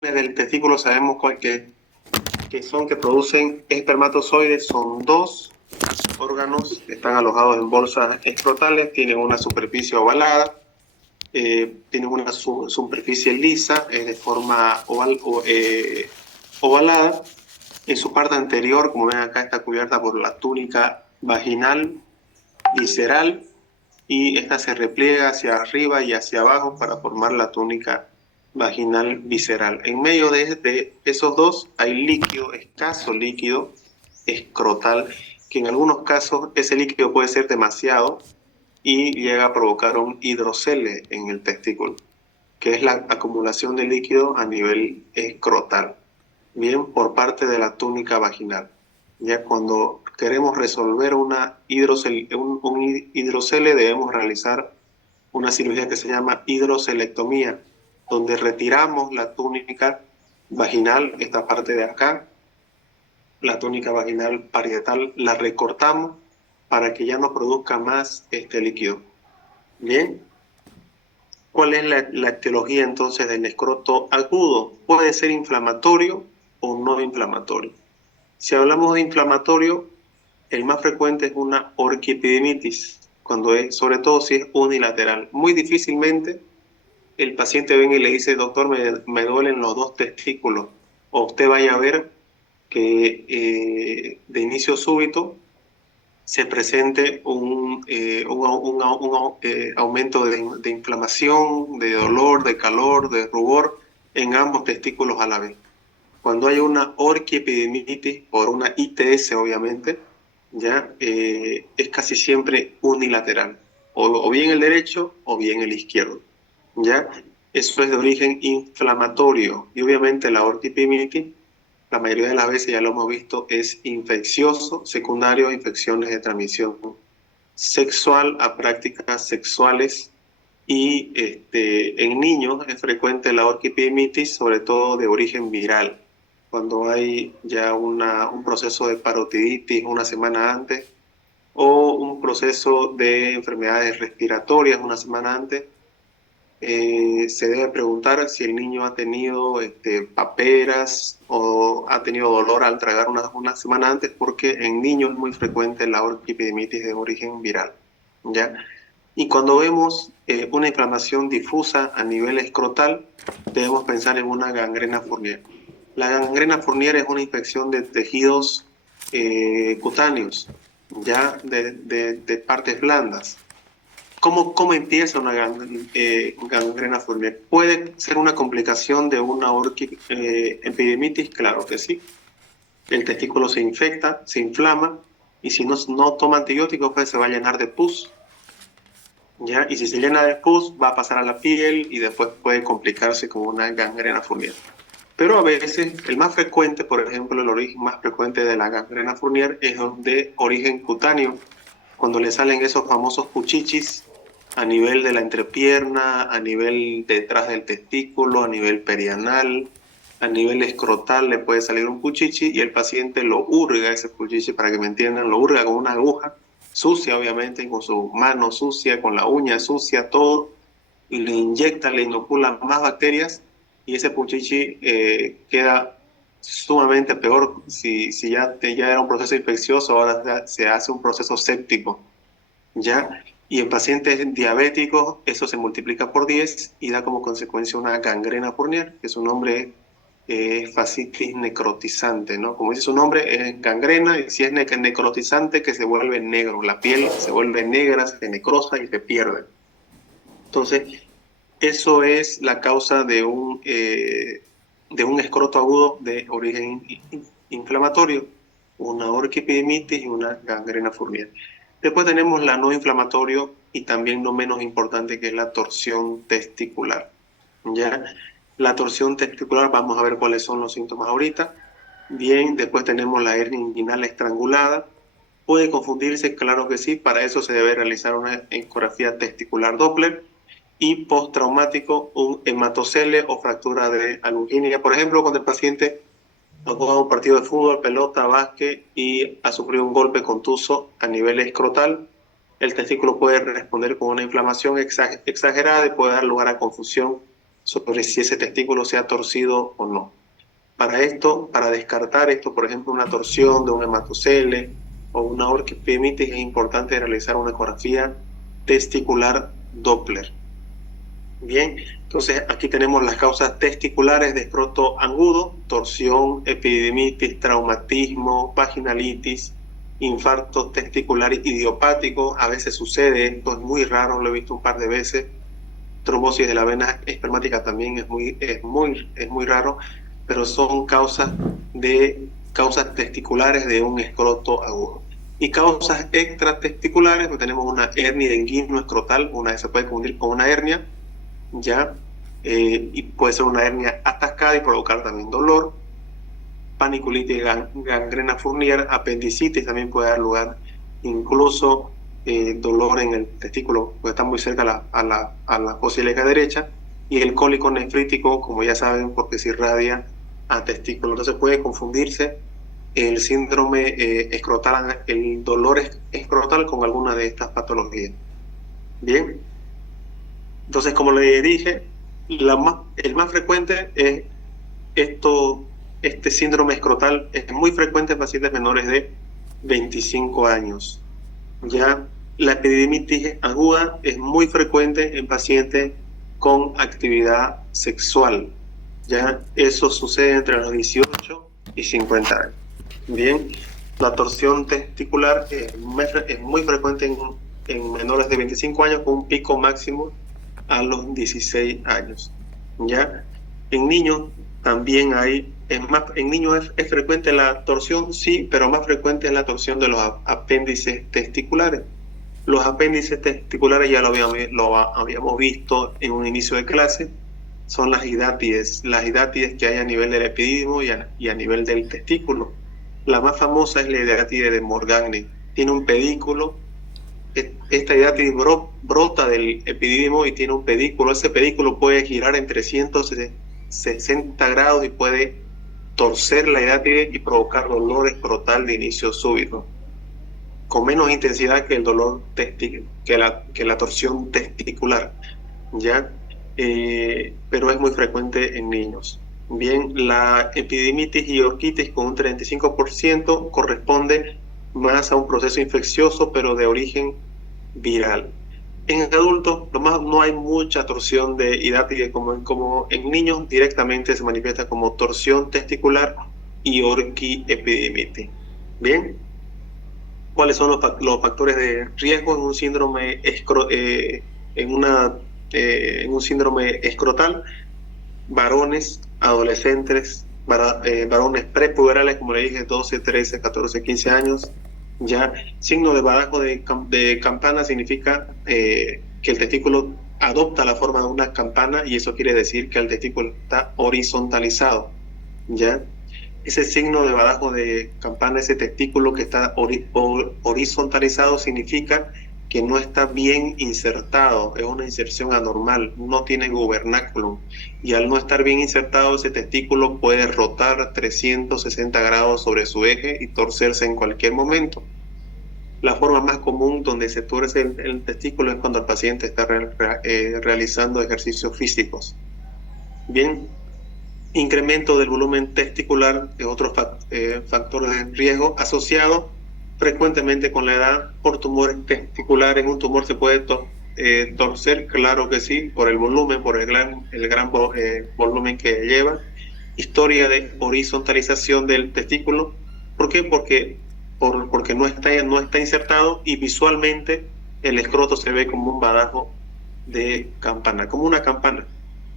del testículo sabemos que producen espermatozoides. Son dos órganos, están alojados en bolsas escrotales, tienen una superficie ovalada, tienen una superficie lisa, es de forma ovalada. En su parte anterior, como ven acá, está cubierta por la túnica vaginal visceral, y esta se repliega hacia arriba y hacia abajo para formar la túnica vaginal visceral. En medio de esos dos hay líquido, escaso líquido escrotal, que en algunos casos ese líquido puede ser demasiado y llega a provocar un hidrocele en el testículo, que es la acumulación de líquido a nivel escrotal, bien, por parte de la túnica vaginal. Ya cuando queremos resolver un hidrocele, debemos realizar una cirugía que se llama hidrocelectomía, donde retiramos la túnica vaginal, esta parte de acá, la túnica vaginal parietal, la recortamos para que ya no produzca más este líquido. Bien, ¿cuál es la etiología entonces del escroto agudo? Puede ser inflamatorio o no inflamatorio. Si hablamos de inflamatorio, el más frecuente es una orquiepidemitis, sobre todo si es unilateral. Muy difícilmente el paciente venga y le dice: doctor, me duelen los dos testículos. O usted vaya a ver que de inicio súbito se presente un aumento de inflamación, de dolor, de calor, de rubor en ambos testículos a la vez. Cuando hay una orquiepidemitis por una ITS, obviamente, ya es casi siempre unilateral, o bien el derecho o bien el izquierdo. ¿Ya? Eso es de origen inflamatorio, y obviamente la orquiepidemitis, la mayoría de las veces, ya lo hemos visto, es infeccioso, secundario a infecciones de transmisión sexual, a prácticas sexuales. Y en niños es frecuente la orquiepidemitis, sobre todo de origen viral, cuando hay ya un proceso de parotiditis una semana antes, o un proceso de enfermedades respiratorias una semana antes. Se debe preguntar si el niño ha tenido paperas o ha tenido dolor al tragar una semana antes, porque en niños es muy frecuente la orquiepidemitis de origen viral, ¿ya? Y cuando vemos una inflamación difusa a nivel escrotal, debemos pensar en una gangrena Fournier. La gangrena Fournier es una infección de tejidos cutáneos, ya de partes blandas. ¿Cómo empieza una gangrena Fournier? ¿Puede ser una complicación de una orquiepidemitis? Claro que sí. El testículo se infecta, se inflama, y si no toma antibióticos, pues se va a llenar de pus, ¿ya? Y si se llena de pus, va a pasar a la piel y después puede complicarse con una gangrena Fournier. Pero a veces, el más frecuente, por ejemplo, el origen más frecuente de la gangrena Fournier es de origen cutáneo, cuando le salen esos famosos puchichis a nivel de la entrepierna, a nivel detrás del testículo, a nivel perianal, a nivel escrotal le puede salir un puchichi, y el paciente lo hurga, ese puchichi, para que me entiendan, lo hurga con una aguja sucia, obviamente, con su mano sucia, con la uña sucia, todo, y le inyecta, le inocula más bacterias, y ese puchichi queda sumamente peor. Si ya era un proceso infeccioso, ahora se hace un proceso séptico, ¿ya? Y en pacientes diabéticos eso se multiplica por 10 y da como consecuencia una gangrena Fournier, que su nombre es fascitis necrotizante, ¿no? Como dice su nombre, es gangrena, y si es necrotizante, que se vuelve negro, la piel se vuelve negra, se necrosa y se pierde. Entonces, eso es la causa de un escroto agudo de origen inflamatorio, una orquiepidemitis y una gangrena Fournier. Después tenemos la no inflamatorio, y también no menos importante, que es la torsión testicular, ¿ya? La torsión testicular, vamos a ver cuáles son los síntomas ahorita. Bien, después tenemos la hernia inguinal estrangulada. Puede confundirse, claro que sí, para eso se debe realizar una ecografía testicular Doppler. Y postraumático, un hematocele o fractura de alunguinea. Por ejemplo, cuando el paciente ha jugado un partido de fútbol, pelota, básquet, y ha sufrido un golpe contuso a nivel escrotal, el testículo puede responder con una inflamación exagerada y puede dar lugar a confusión sobre si ese testículo se ha torcido o no. Para esto, para descartar esto, por ejemplo, una torsión de un hematocele o una orquiepidemitis, es importante realizar una ecografía testicular Doppler. Bien, entonces aquí tenemos las causas testiculares de escroto agudo: torsión, epididimitis, traumatismo, vaginalitis, infarto testicular idiopático. A veces sucede, esto es muy raro, lo he visto un par de veces. Trombosis de la vena espermática también es muy raro, pero son causas testiculares de un escroto agudo. Y causas extratesticulares, pues tenemos una hernia inguino escrotal, una se puede confundir con una hernia, ya, y puede ser una hernia atascada y provocar también dolor. Paniculitis, gangrena fournier, apendicitis también puede dar lugar, incluso dolor en el testículo, porque está muy cerca a la fosa ilíaca derecha, y el cólico nefrítico, como ya saben, porque se irradia a testículo. Entonces puede confundirse el síndrome escrotal, el dolor escrotal, con alguna de estas patologías. Bien, entonces, como le dije, el más frecuente es este síndrome escrotal. Es muy frecuente en pacientes menores de 25 años. Ya la epididimitis aguda es muy frecuente en pacientes con actividad sexual. Ya eso sucede entre los 18 y 50 años. Bien, la torsión testicular es muy frecuente en menores de 25 años, con un pico máximo a los 16 años. ¿Ya? En niños también en niños es frecuente la torsión, sí, pero más frecuente es la torsión de los apéndices testiculares. Los apéndices testiculares ya lo habíamos visto en un inicio de clase, son las hidátides que hay a nivel del epidídimo y a nivel del testículo. La más famosa es la hidátide de Morgagni. Tiene un pedículo. Esta hidátide brota del epidídimo y tiene un pedículo. Ese pedículo puede girar en 360 grados y puede torcer la hidátide y provocar dolor escrotal de inicio súbito, con menos intensidad que el dolor que la torsión testicular, ¿ya? Pero es muy frecuente en niños. Bien, la epididimitis y orquitis, con un 35%, corresponde más a un proceso infeccioso, pero de origen viral. En adultos no hay mucha torsión de hidátide como en niños. Directamente se manifiesta como torsión testicular y orquiepididimitis. Bien, ¿cuáles son los factores de riesgo en un síndrome en un síndrome escrotal? Varones, adolescentes, varones prepuberales, como le dije, 12, 13, 14, 15 años. Ya, signo de badajo de campana significa que el testículo adopta la forma de una campana, y eso quiere decir que el testículo está horizontalizado. Ya, ese signo de badajo de campana, ese testículo que está horizontalizado, significa que no está bien insertado, es una inserción anormal, no tiene gubernáculum, y al no estar bien insertado, ese testículo puede rotar 360 grados sobre su eje y torcerse en cualquier momento. La forma más común donde se tuerce el testículo es cuando el paciente está realizando ejercicios físicos. Bien, incremento del volumen testicular es otro factor de riesgo asociado frecuentemente con la edad por tumores testiculares. Un tumor se puede torcer, claro que sí, por el volumen, por el gran volumen que lleva. Historia de horizontalización del testículo. ¿Por qué? Porque no está insertado, y visualmente el escroto se ve como un badajo de campana, como una campana.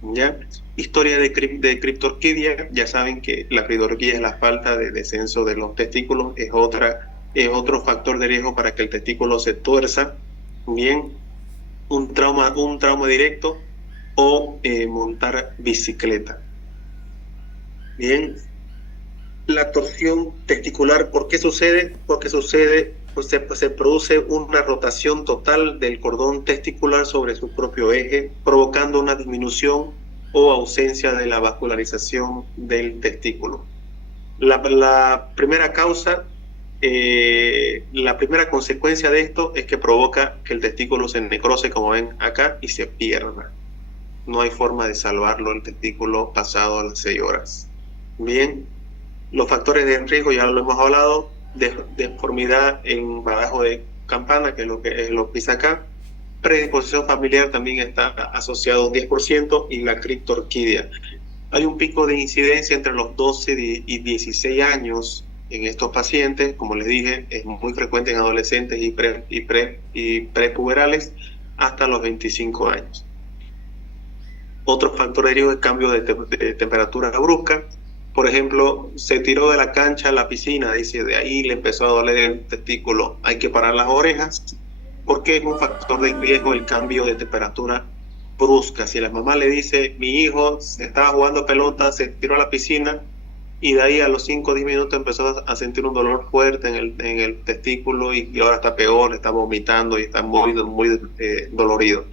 ¿Ya? Historia de criptorquidia. Ya saben que la criptorquidia es la falta de descenso de los testículos, es otro factor de riesgo para que el testículo se tuerza. Bien, un trauma directo o montar bicicleta. Bien, la torsión testicular, ¿por qué sucede? Porque pues se produce una rotación total del cordón testicular sobre su propio eje, provocando una disminución o ausencia de la vascularización del testículo. La primera causa, la primera consecuencia de esto es que provoca que el testículo se necrose, como ven acá, y se pierda. no hay forma de salvarlo el testículo pasado las 6 horas. Bien, los factores de riesgo ya lo hemos hablado, deformidad en badajo de campana, que es lo que dice acá. Predisposición familiar también está asociado a un 10%, y la criptorquidia. Hay un pico de incidencia entre los 12 y 16 años en estos pacientes. Como les dije, es muy frecuente en adolescentes y prepuberales hasta los 25 años. Otro factor de riesgo es cambio de temperatura brusca. Por ejemplo, se tiró de la cancha a la piscina, dice, de ahí le empezó a doler el testículo. Hay que parar las orejas, porque es un factor de riesgo el cambio de temperatura brusca. Si la mamá le dice, mi hijo se estaba jugando pelota, se tiró a la piscina, y de ahí a los 5 o 10 minutos empezó a sentir un dolor fuerte en el testículo, y ahora está peor, está vomitando y está muy dolorido.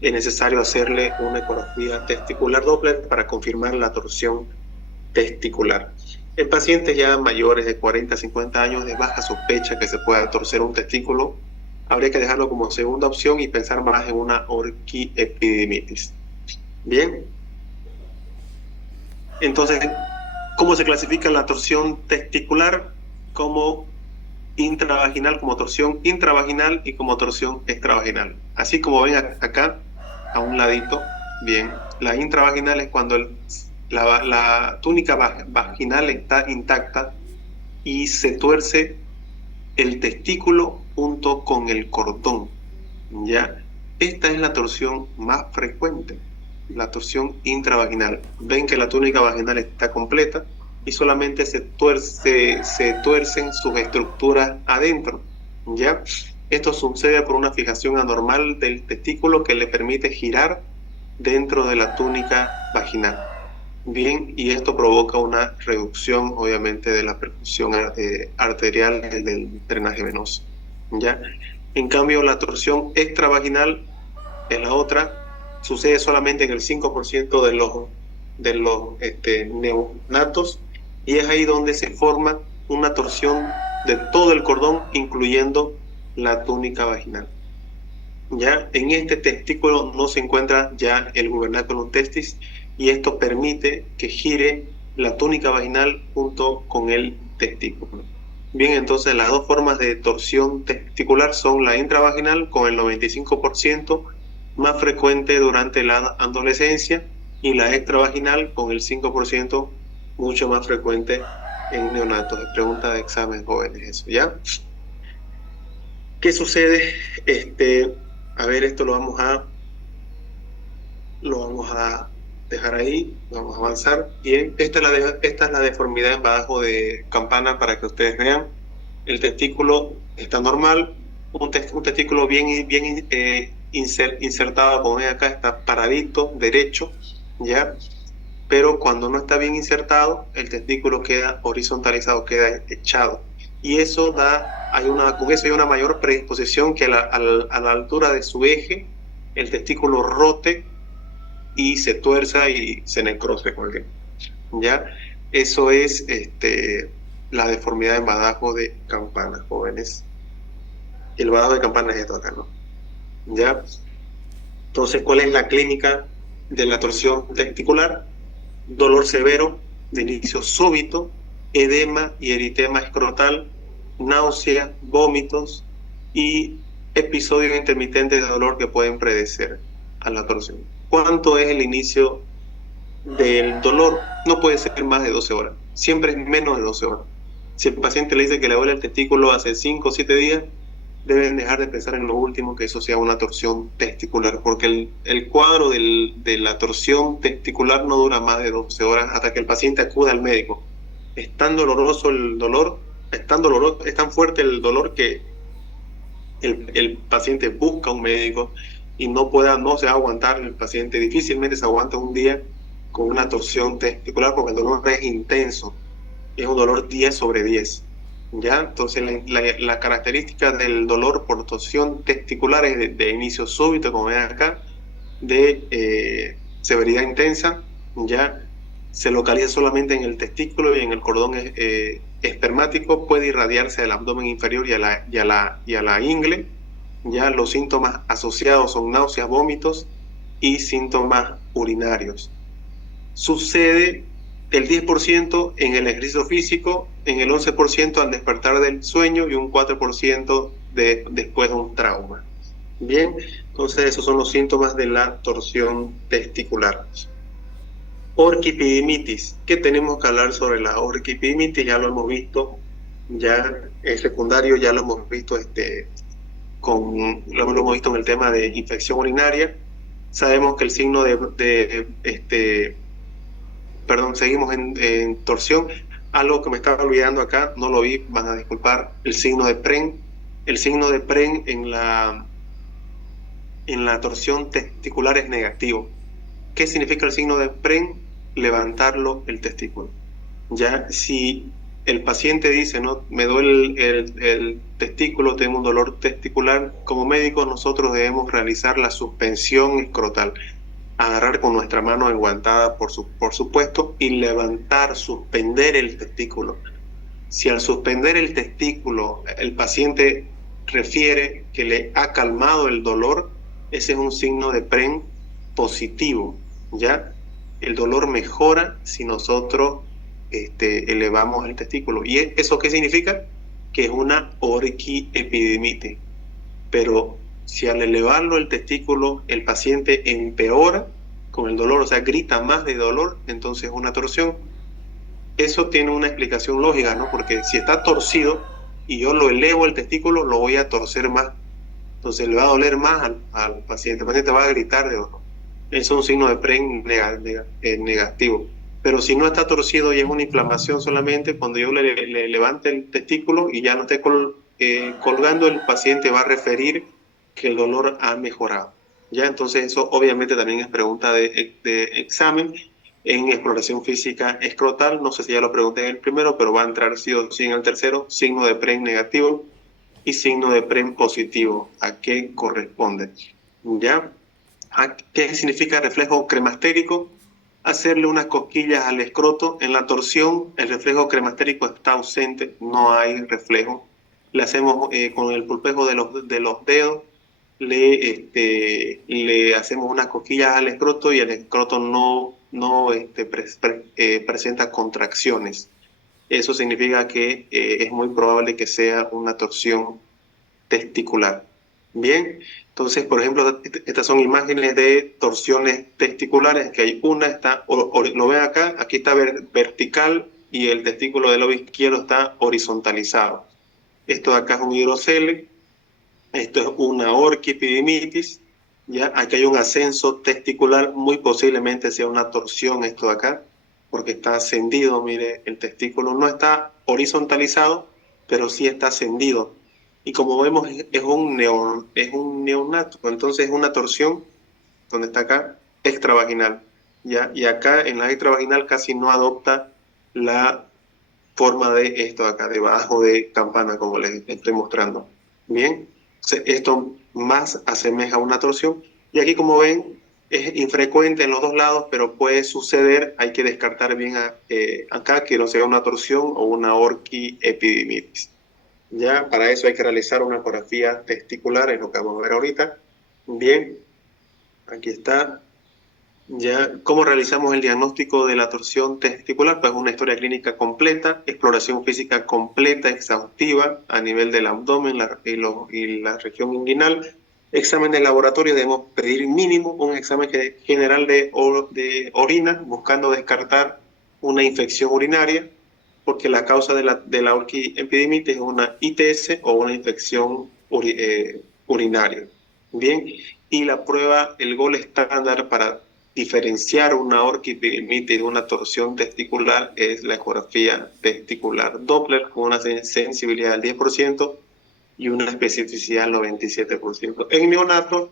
Es necesario hacerle una ecografía testicular Doppler para confirmar la torsión testicular. En pacientes ya mayores de 40 a 50 años, de baja sospecha que se pueda torcer un testículo, habría que dejarlo como segunda opción y pensar más en una orquiepididimitis. Bien. Entonces, ¿cómo se clasifica la torsión testicular? Como intravaginal, como torsión intravaginal, y como torsión extravaginal. Así como ven acá, a un ladito, bien, la intravaginal es cuando la túnica vaginal está intacta y se tuerce el testículo junto con el cordón, ¿ya? Esta es la torsión más frecuente, la torsión intravaginal. Ven que la túnica vaginal está completa y solamente se tuercen sus estructuras adentro, ¿ya? Esto sucede por una fijación anormal del testículo que le permite girar dentro de la túnica vaginal. Bien, y esto provoca una reducción, obviamente, de la perfusión arterial del drenaje venoso, ¿ya? En cambio, la torsión extravaginal es la otra, sucede solamente en el 5% de los neonatos, y es ahí donde se forma una torsión de todo el cordón, incluyendo la túnica vaginal. Ya en este testículo no se encuentra ya el gubernaculum testis, y esto permite que gire la túnica vaginal junto con el testículo. Bien, entonces las dos formas de torsión testicular son la intravaginal, con el 95%, más frecuente durante la adolescencia, y la extravaginal, con el 5%, mucho más frecuente en neonatos. Pregunta de examen, jóvenes, eso, ¿ya? ¿Qué sucede? A ver, esto lo vamos a dejar ahí, vamos a avanzar. Bien, esta es la deformidad en badajo de campana, para que ustedes vean. El testículo está normal, un testículo bien insertado, como ven acá, está paradito, derecho, ¿ya? Pero cuando no está bien insertado, el testículo queda horizontalizado, queda echado. Y eso con eso hay una mayor predisposición que a la altura de su eje, el testículo rote y se tuerza y se necrose, ¿ya? Eso es la deformidad en badajo de campana, jóvenes. El badajo de campana es esto acá, ¿no? ¿Ya? Entonces, ¿cuál es la clínica de la torsión testicular? Dolor severo de inicio súbito, edema y eritema escrotal, náusea, vómitos y episodios intermitentes de dolor que pueden predecer a la torsión. ¿Cuánto es el inicio del dolor? No puede ser más de 12 horas, siempre es menos de 12 horas. Si el paciente le dice que le duele el testículo hace 5 o 7 días, deben dejar de pensar en lo último, que eso sea una torsión testicular, porque el cuadro de la torsión testicular no dura más de 12 horas hasta que el paciente acuda al médico. Es tan doloroso el dolor, es tan fuerte el dolor que el paciente busca un médico y no se va a aguantar. El paciente difícilmente se aguanta un día con una torsión testicular, porque el dolor es intenso, es un dolor 10 sobre 10. ¿Ya? Entonces la característica del dolor por torsión testicular es de inicio súbito, como ven acá, de severidad intensa, ya se localiza solamente en el testículo y en el cordón espermático, puede irradiarse al abdomen inferior y a la ingle. Ya los síntomas asociados son náuseas, vómitos y síntomas urinarios. Sucede el 10% en el ejercicio físico, en el 11% al despertar del sueño y un 4% después de un trauma. Bien, entonces esos son los síntomas de la torsión testicular. Orquipidimitis. ¿Qué tenemos que hablar sobre la orquipidimitis? Ya lo hemos visto, ya en secundario, ya lo hemos visto lo hemos visto en el tema de infección urinaria. Sabemos que el signo seguimos en torsión. Algo que me estaba olvidando acá, no lo vi, van a disculpar, el signo de Pren. El signo de Pren en la torsión testicular es negativo. ¿Qué significa el signo de Pren? Levantarlo el testículo. Ya si el paciente dice, no, me duele el testículo, tengo un dolor testicular, como médicos nosotros debemos realizar la suspensión escrotal, agarrar con nuestra mano enguantada, por supuesto, y levantar, suspender el testículo. Si al suspender el testículo el paciente refiere que le ha calmado el dolor, ese es un signo de Pren positivo, ¿ya? El dolor mejora si nosotros elevamos el testículo. ¿Y eso qué significa? Que es una orquiepidemitis. Pero si al elevarlo el testículo el paciente empeora con el dolor, o sea, grita más de dolor, entonces es una torsión. Eso tiene una explicación lógica, ¿no? Porque si está torcido y yo lo elevo el testículo, lo voy a torcer más. Entonces le va a doler más al paciente. El paciente va a gritar de dolor. Eso es un signo de Pren negativo. Pero si no está torcido y es una inflamación solamente, cuando yo le levante el testículo y ya no esté colgando, el paciente va a referir que el dolor ha mejorado. ¿Ya? Entonces eso obviamente también es pregunta de examen en exploración física escrotal. No sé si ya lo pregunté en el primero, pero va a entrar sí o sí en el tercero. Signo de Pren negativo y signo de Pren positivo. ¿A qué corresponde? ¿Ya? ¿Qué significa reflejo cremastérico? Hacerle unas cosquillas al escroto. En la torsión, el reflejo cremastérico está ausente, no hay reflejo. Le hacemos con el pulpejo de los dedos, le hacemos unas cosquillas al escroto y el escroto no presenta contracciones. Eso significa que es muy probable que sea una torsión testicular. Bien, entonces, por ejemplo, estas son imágenes de torsiones testiculares, que hay una, lo ven acá, aquí está vertical y el testículo del lobo izquierdo está horizontalizado. Esto de acá es un hidrocele, esto es una orquipidemitis, ya aquí hay un ascenso testicular, muy posiblemente sea una torsión esto de acá, porque está ascendido, mire, el testículo no está horizontalizado, pero sí está ascendido. Y como vemos, es un neonato, entonces es una torsión, donde está acá, extravaginal. ¿Ya? Y acá en la extravaginal casi no adopta la forma de esto de acá, debajo de campana, como les estoy mostrando. Bien, esto más asemeja a una torsión. Y aquí, como ven, es infrecuente en los dos lados, pero puede suceder. Hay que descartar bien acá que no sea una torsión o una orquiepidemitis. Ya, para eso hay que realizar una ecografía testicular, es lo que vamos a ver ahorita. Bien, aquí está. Ya, ¿cómo realizamos el diagnóstico de la torsión testicular? Pues una historia clínica completa, exploración física completa, exhaustiva, a nivel del abdomen y la región inguinal. Examen de laboratorio, debemos pedir mínimo un examen general de orina, buscando descartar una infección urinaria, porque la causa de la orquiepidemitis es una ITS o una infección urinaria. Bien, y la prueba, el gol estándar para diferenciar una orquiepidemitis de una torsión testicular es la ecografía testicular Doppler con una sensibilidad del 10% y una especificidad del 97%. En neonatos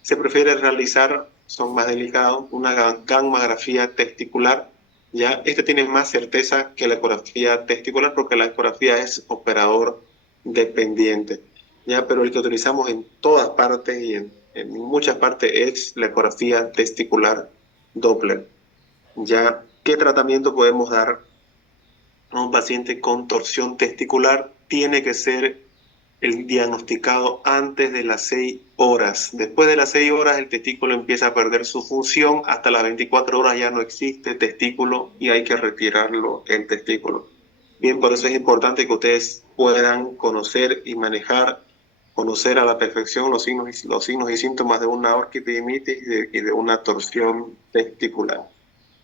se prefiere realizar, son más delicados, una gammagrafía testicular. Ya tiene más certeza que la ecografía testicular porque la ecografía es operador dependiente. Ya, pero el que utilizamos en todas partes y en muchas partes es la ecografía testicular Doppler. Ya, ¿qué tratamiento podemos dar a un paciente con torsión testicular? Tiene que ser el diagnosticado antes de las 6 horas. Después de las 6 horas el testículo empieza a perder su función, hasta las 24 horas ya no existe testículo y hay que retirarlo el testículo. Bien, por eso es importante que ustedes puedan conocer y manejar, conocer a la perfección los signos y síntomas de una orquiepididimitis y de una torsión testicular.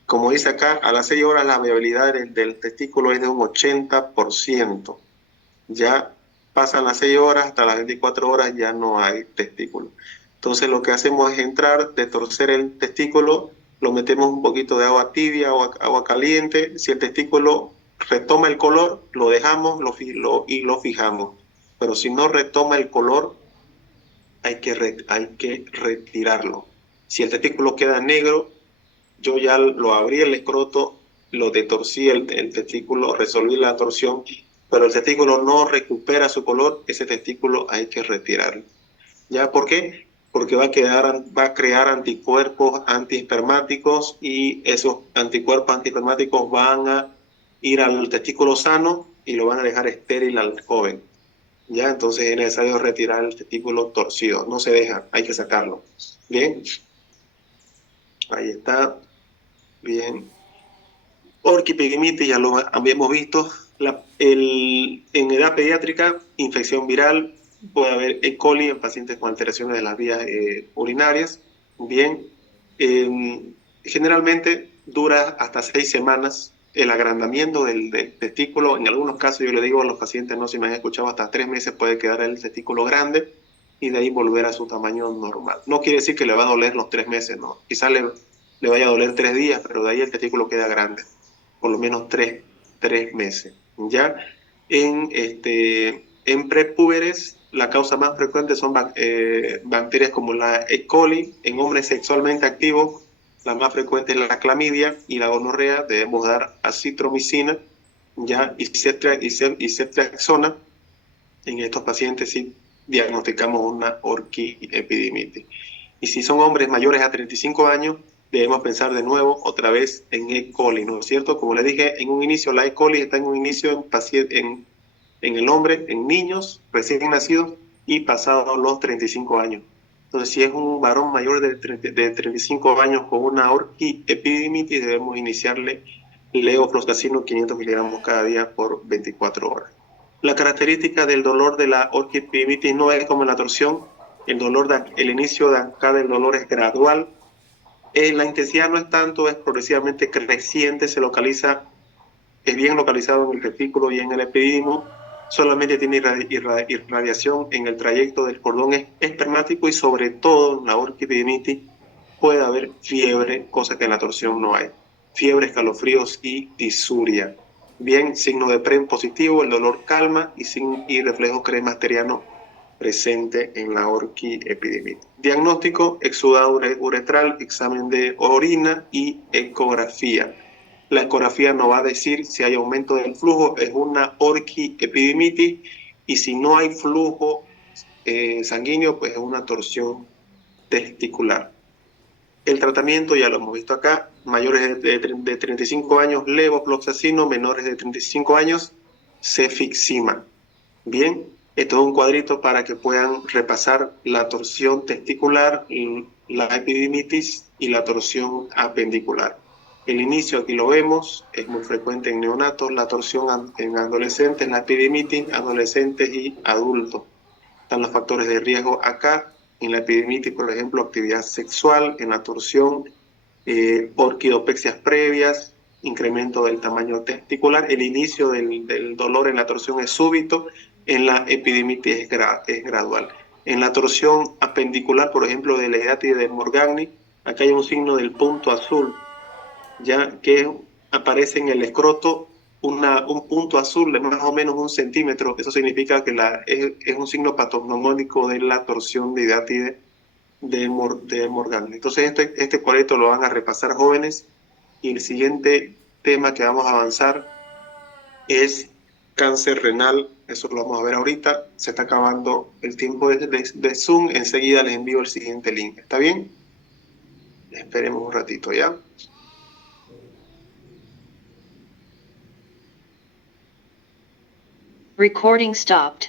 Como dice acá, a las 6 horas la viabilidad del testículo es de un 80%. Ya pasan las 6 horas, hasta las 24 horas ya no hay testículo. Entonces lo que hacemos es entrar, de torcer el testículo, lo metemos un poquito de agua tibia, agua caliente. Si el testículo retoma el color, lo dejamos y lo fijamos. Pero si no retoma el color, hay que retirarlo. Si el testículo queda negro, yo ya lo abrí el escroto, lo detorcí el testículo, resolví la torsión, pero el testículo no recupera su color, ese testículo hay que retirarlo. ¿Ya? ¿Por qué? Porque va a crear anticuerpos antiespermáticos y esos anticuerpos antiespermáticos van a ir al testículo sano y lo van a dejar estéril al joven. ¿Ya? Entonces es necesario retirar el testículo torcido. No se deja, hay que sacarlo. Bien. Ahí está. Bien. Orquiepididimitis, ya lo habíamos visto. En edad pediátrica, infección viral, puede haber E. coli en pacientes con alteraciones de las vías urinarias. Bien, generalmente dura hasta 6 semanas el agrandamiento del testículo. En algunos casos, yo le digo a los pacientes, no, si me han escuchado, hasta 3 meses puede quedar el testículo grande y de ahí volver a su tamaño normal. No quiere decir que le va a doler los 3 meses, no. Quizás le vaya a doler 3 días, pero de ahí el testículo queda grande, por lo menos 3 meses. ¿Ya? En prepúberes, la causa más frecuente son bacterias como la E. coli. En hombres sexualmente activos, la más frecuente es la clamidia y la gonorrea. Debemos dar acitromicina, ya, y ceftriaxona. En estos pacientes sí diagnosticamos una orquiepididimitis. Y si son hombres mayores a 35 años, debemos pensar de nuevo otra vez en E. coli, ¿no es cierto? Como le dije en un inicio, la E. coli está en un inicio en el hombre, en niños recién nacidos y pasados los 35 años. Entonces, si es un varón mayor de 35 años con una orquiepididimitis, debemos iniciarle levofloxacino 500 miligramos cada día por 24 horas. La característica del dolor de la orquiepididimitis no es como en la torsión. El inicio de acá del dolor es gradual. La intensidad no es tanto, es progresivamente creciente, es bien localizado en el testículo y en el epididimo. Solamente tiene irradiación en el trayecto del cordón espermático y sobre todo en la orquiepididimitis puede haber fiebre, cosa que en la torsión no hay. Fiebre, escalofríos y disuria. Bien, signo de PREM positivo, el dolor calma y reflejo cremasteriano presente en la orquiepididimitis. Diagnóstico, exudado uretral, examen de orina y ecografía. La ecografía nos va a decir si hay aumento del flujo, es una orquiepididimitis, y si no hay flujo sanguíneo, pues es una torsión testicular. El tratamiento, ya lo hemos visto acá, mayores de 35 años, levofloxacino, menores de 35 años, cefixima. Bien, esto es un cuadrito para que puedan repasar la torsión testicular, la epididimitis y la torsión apendicular. El inicio aquí lo vemos, es muy frecuente en neonatos, la torsión en adolescentes, la epididimitis, adolescentes y adultos. Están los factores de riesgo acá. En la epididimitis, por ejemplo, actividad sexual, en la torsión, orquidopexias previas, incremento del tamaño testicular. El inicio del dolor en la torsión es súbito, en la epididimitis es gradual. En la torsión apendicular, por ejemplo, de la Hidatides de Morgagni, acá hay un signo del punto azul, ya que aparece en el escroto un punto azul de más o menos 1 centímetro. Eso significa que es un signo patognomónico de la torsión de Hidatides de Morgagni. Entonces este cuadrito lo van a repasar jóvenes, y el siguiente tema que vamos a avanzar es cáncer renal. Eso lo vamos a ver ahorita. Se está acabando el tiempo de Zoom. Enseguida les envío el siguiente link. ¿Está bien? Esperemos un ratito ya. Recording stopped.